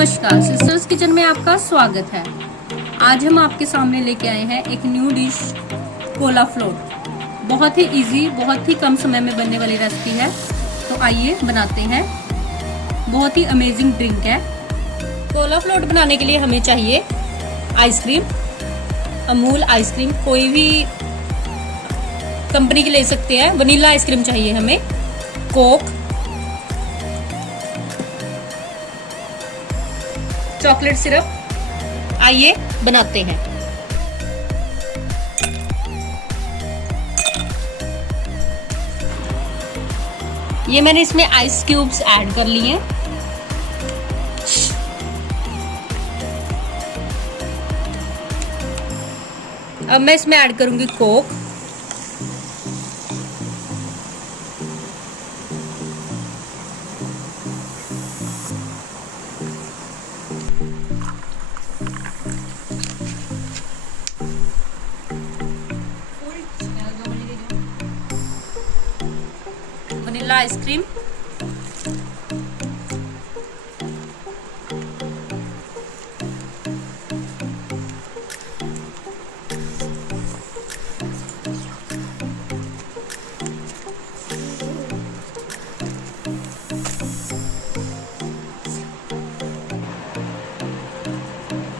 नमस्कार, sisters kitchen में आपका स्वागत है। आज हम आपके सामने लेके आए हैं एक न्यू डिश, कोला फ्लोट। बहुत ही इजी, बहुत ही कम समय में बनने वाली रेसिपी है। तो आइए बनाते हैं। बहुत ही अमेजिंग ड्रिंक है। कोला फ्लोट बनाने के लिए हमें चाहिए आइसक्रीम, अमूल आइसक्रीम, कोई भी कंपनी की ले सकते हैं। वनीला आइसक्रीम चाहिए हमें, कोक, चॉकलेट सिरप। आइए बनाते हैं। ये मैंने इसमें आइस क्यूब्स ऐड कर लिए हैं। अब मैं इसमें ऐड करूंगी कोक। वनीला आइसक्रीम,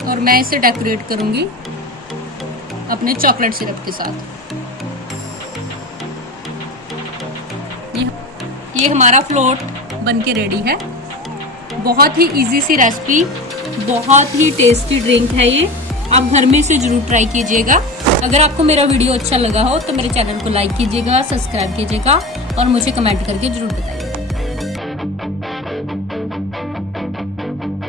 और मैं इसे डेकोरेट करूंगी अपने चॉकलेट सिरप के साथ। ये हमारा फ्लोट बनके रेडी है। बहुत ही इजी सी रेसिपी, बहुत ही टेस्टी ड्रिंक है ये। आप घर में इसे जरूर ट्राई कीजिएगा। अगर आपको मेरा वीडियो अच्छा लगा हो तो मेरे चैनल को लाइक कीजिएगा, सब्सक्राइब कीजिएगा और मुझे कमेंट करके जरूर बताइए।